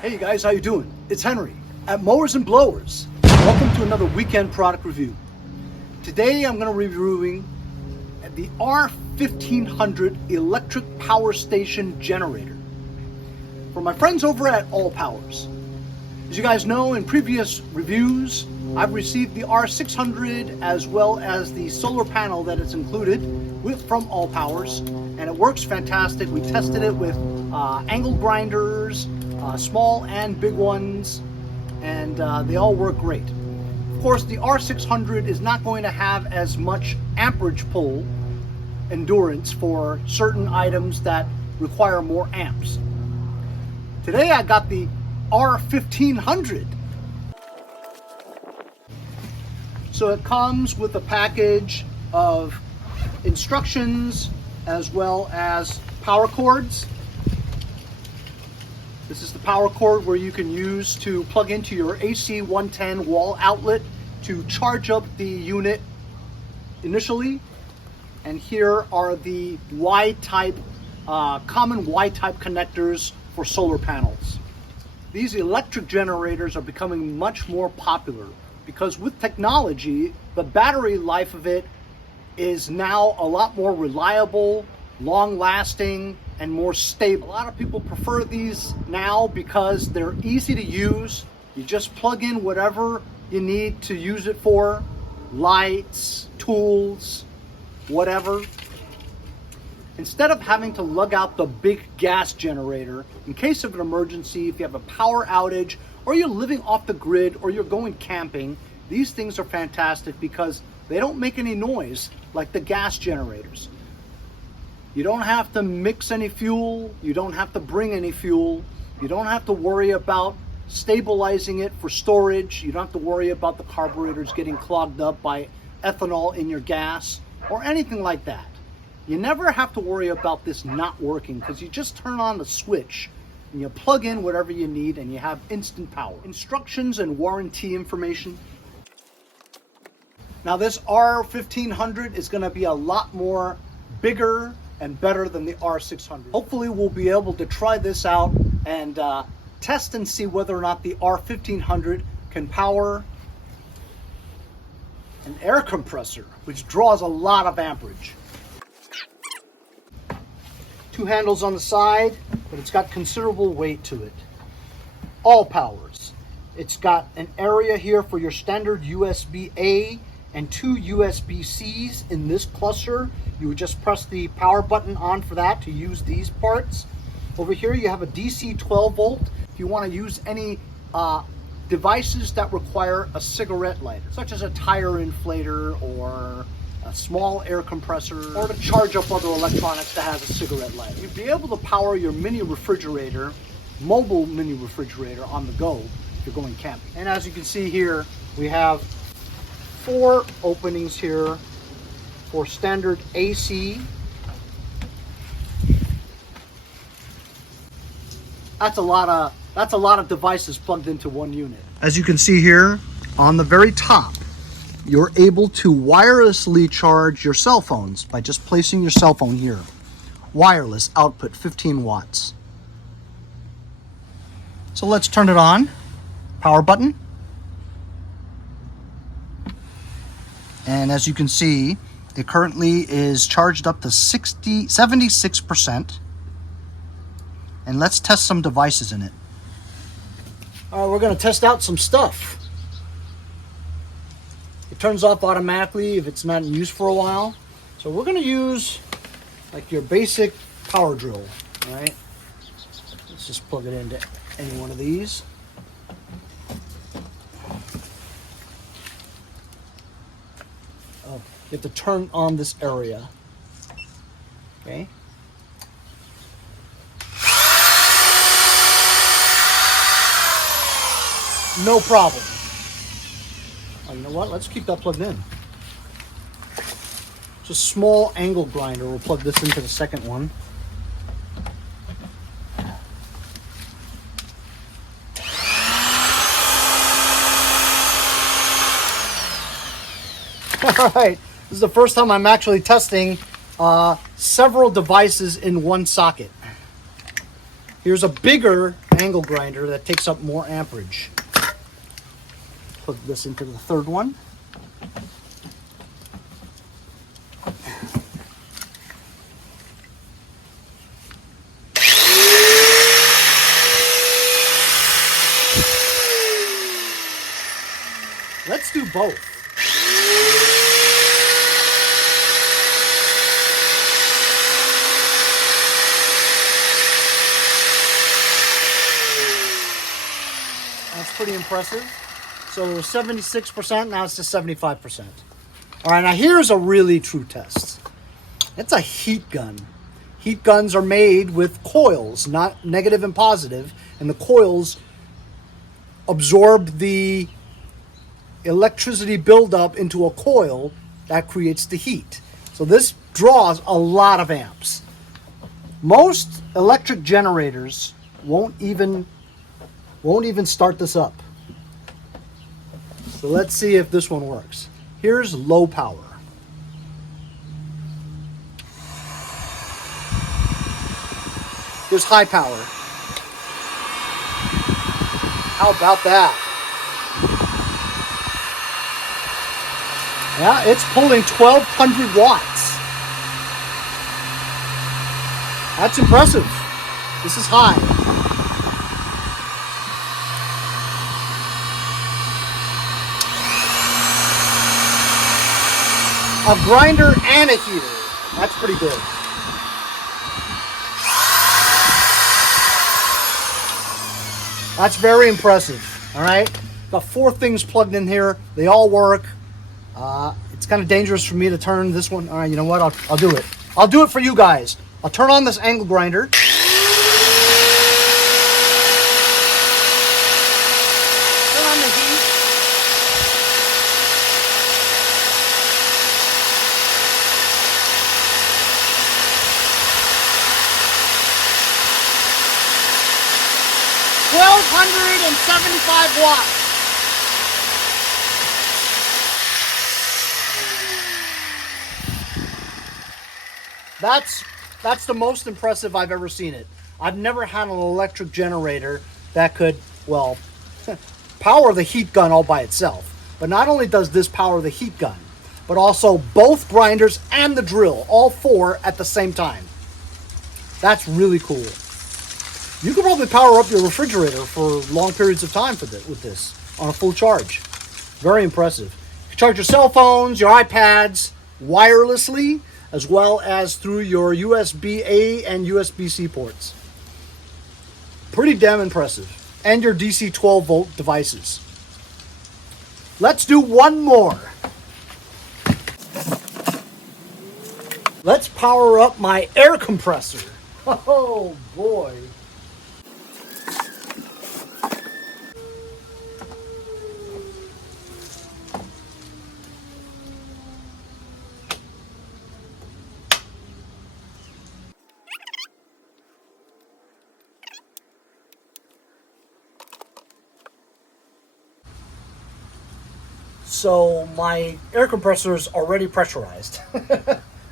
Hey guys, how you doing? It's Henry at Mowers and Blowers. Welcome to another weekend product review. Today I'm going to be reviewing the R1500 electric power station generator for my friends over at ALLPOWERS. As you guys know, in previous reviews I've received the R600 as well as the solar panel that it's included with from ALLPOWERS, and it works fantastic. We tested it with angle grinders, small and big ones, and they all work great. Of course, the R600 is not going to have as much amperage pull endurance for certain items that require more amps. Today I got the R1500. So it comes with a package of instructions as well as power cords. This is the power cord where you can use to plug into your AC 110 wall outlet to charge up the unit initially. And here are the Y-type, common Y-type connectors for solar panels. These electric generators are becoming much more popular because with technology, the battery life of it is now a lot more reliable, long-lasting, and more stable. A lot of people prefer these now because they're easy to use. You just plug in whatever you need to use it for, lights, tools, whatever. Instead of having to lug out the big gas generator in case of an emergency, if you have a power outage, or you're living off the grid, or you're going camping, these things are fantastic because they don't make any noise like the gas generators. You don't have to mix any fuel, you don't have to bring any fuel, you don't have to worry about stabilizing it for storage, you don't have to worry about the carburetors getting clogged up by ethanol in your gas, or anything like that. You never have to worry about this not working because you just turn on the switch and you plug in whatever you need and you have instant power. Instructions and warranty information. Now this R1500 is going to be a lot more bigger and better than the R600. Hopefully we'll be able to try this out and test and see whether or not the R1500 can power an air compressor, which draws a lot of amperage. Two handles on the side, but it's got considerable weight to it. ALLPOWERS. It's got an area here for your standard USB-A and two USB-Cs in this cluster. You would just press the power button on for that to use these parts. Over here you have a DC 12 volt if you want to use any devices that require a cigarette lighter, such as a tire inflator or a small air compressor, or to charge up other electronics that has a cigarette lighter. You'd be able to power your mini refrigerator, mobile mini refrigerator on the go if you're going camping. And as you can see here, we have 4 openings here for standard AC. That's a lot of devices plugged into one unit. As you can see here on the very top, you're able to wirelessly charge your cell phones by just placing your cell phone here. Wireless output 15 watts. So let's turn it on. Power button. And as you can see, it currently is charged up to 76%. And let's test some devices in it. All right, we're going to test out some stuff. It turns off automatically if it's not in use for a while. So we're going to use like your basic power drill, all right? Let's just plug it into any one of these. Oh, you have to turn on this area, okay? No problem. Oh, you know what? Let's keep that plugged in. It's a small angle grinder. We'll plug this into the second one. All right, this is the first time I'm actually testing several devices in one socket. Here's a bigger angle grinder that takes up more amperage. Plug this into the third one. Let's do both. That's pretty impressive. So 76%, now it's to 75%. All right, now here's a really true test. It's a heat gun. Heat guns are made with coils, not negative and positive, and the coils absorb the electricity buildup into a coil that creates the heat. So this draws a lot of amps. Most electric generators won't even start this up. So let's see if this one works. Here's low power. Here's high power. How about that? Yeah, it's pulling 1,200 watts. That's impressive. This is high. A grinder and a heater. That's pretty good. That's very impressive. All right. Got 4 things plugged in here. They all work. It's kind of dangerous for me to turn this one. All right, you know what? I'll do it. I'll do it for you guys. I'll turn on this angle grinder. Turn on the heat. $1,275 watts. That's the most impressive I've ever seen it. I've never had an electric generator that could, well, power the heat gun all by itself. But not only does this power the heat gun, but also both grinders and the drill, all 4 at the same time. That's really cool. You could probably power up your refrigerator for long periods of time with this on a full charge. Very impressive. You can charge your cell phones, your iPads wirelessly, as well as through your USB-A and USB-C ports. Pretty damn impressive. And your DC 12-volt devices. Let's do one more. Let's power up my air compressor. Oh boy. So my air compressor is already pressurized.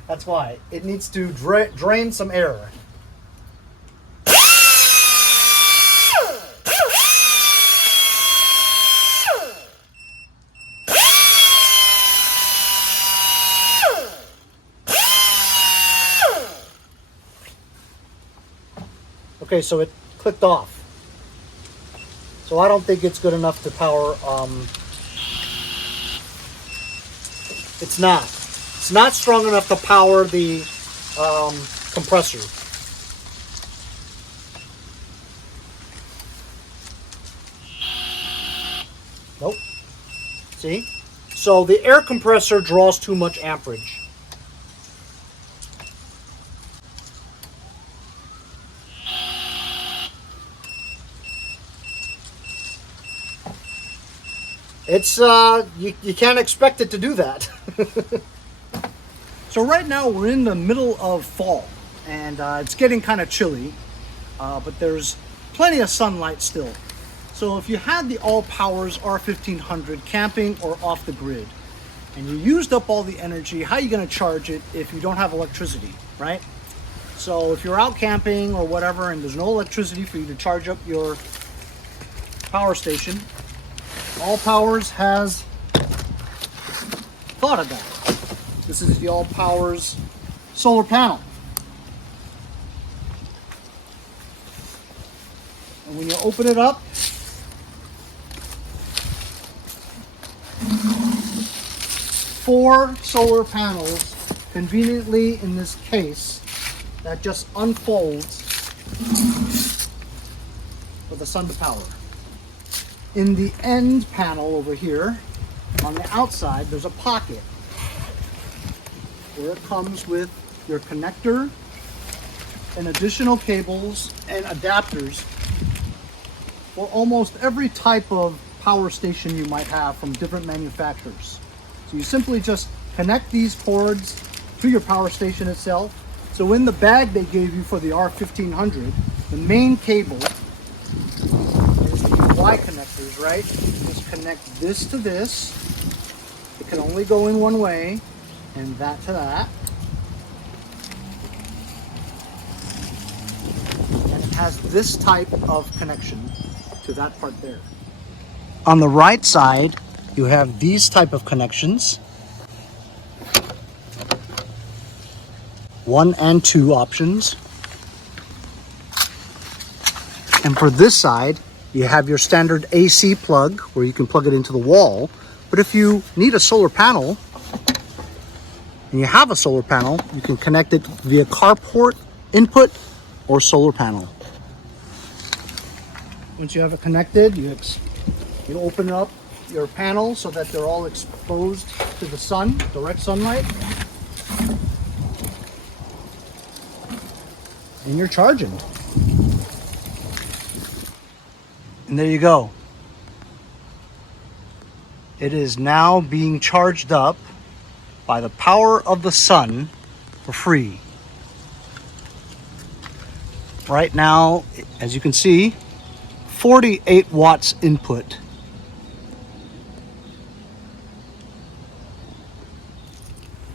That's why. It needs to drain some air. Okay, so it clicked off. So I don't think it's good enough to power. It's not. It's not strong enough to power the compressor. Nope. See? So the air compressor draws too much amperage. It's, you can't expect it to do that. So right now we're in the middle of fall and it's getting kind of chilly, but there's plenty of sunlight still. So if you had the ALLPOWERS R1500 camping or off the grid and you used up all the energy, how are you going to charge it if you don't have electricity, right? So if you're out camping or whatever and there's no electricity for you to charge up your power station, ALLPOWERS has thought of that. This is the ALLPOWERS solar panel. And when you open it up, four solar panels conveniently in this case that just unfolds for the sun to power. In the end panel over here, on the outside, there's a pocket where it comes with your connector and additional cables and adapters for almost every type of power station you might have from different manufacturers. So you simply just connect these cords to your power station itself. So in the bag they gave you for the R1500, the main cable is the Y connectors, right? You just connect this to this. It can only go in one way, and that to that. And it has this type of connection to that part there. On the right side, you have these type of connections. 1 and 2 options. And for this side, you have your standard AC plug where you can plug it into the wall. But if you need a solar panel, and you have a solar panel, you can connect it via carport input or solar panel. Once you have it connected, you open up your panel so that they're all exposed to the sun, direct sunlight. And you're charging. And there you go. It is now being charged up by the power of the sun for free. Right now, as you can see, 48 watts input.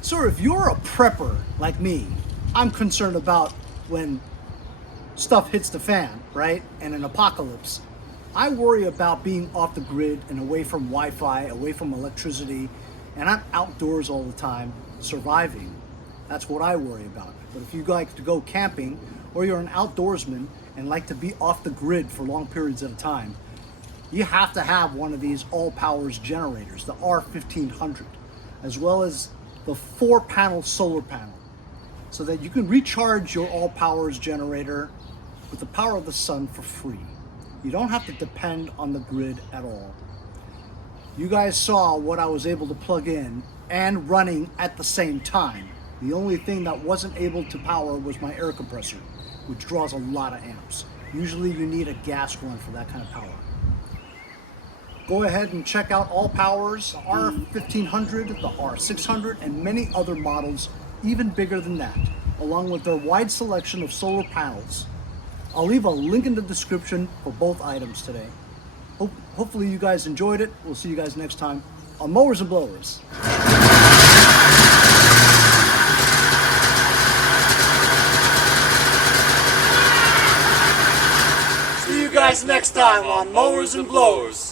So if you're a prepper like me, I'm concerned about when stuff hits the fan, right? And an apocalypse. I worry about being off the grid and away from Wi-Fi, away from electricity, and I'm outdoors all the time, surviving. That's what I worry about. But if you like to go camping, or you're an outdoorsman and like to be off the grid for long periods at a time, you have to have one of these ALLPOWERS generators, the R1500, as well as the 4-panel solar panel, so that you can recharge your ALLPOWERS generator with the power of the sun for free. You don't have to depend on the grid at all. You guys saw what I was able to plug in and running at the same time. The only thing that wasn't able to power was my air compressor, which draws a lot of amps. Usually you need a gas one for that kind of power. Go ahead and check out ALLPOWERS, the R1500, the R600, and many other models even bigger than that, along with their wide selection of solar panels. I'll leave a link in the description for both items today. Hopefully you guys enjoyed it. We'll see you guys next time on Mowers and Blowers. See you guys next time on Mowers and Blowers.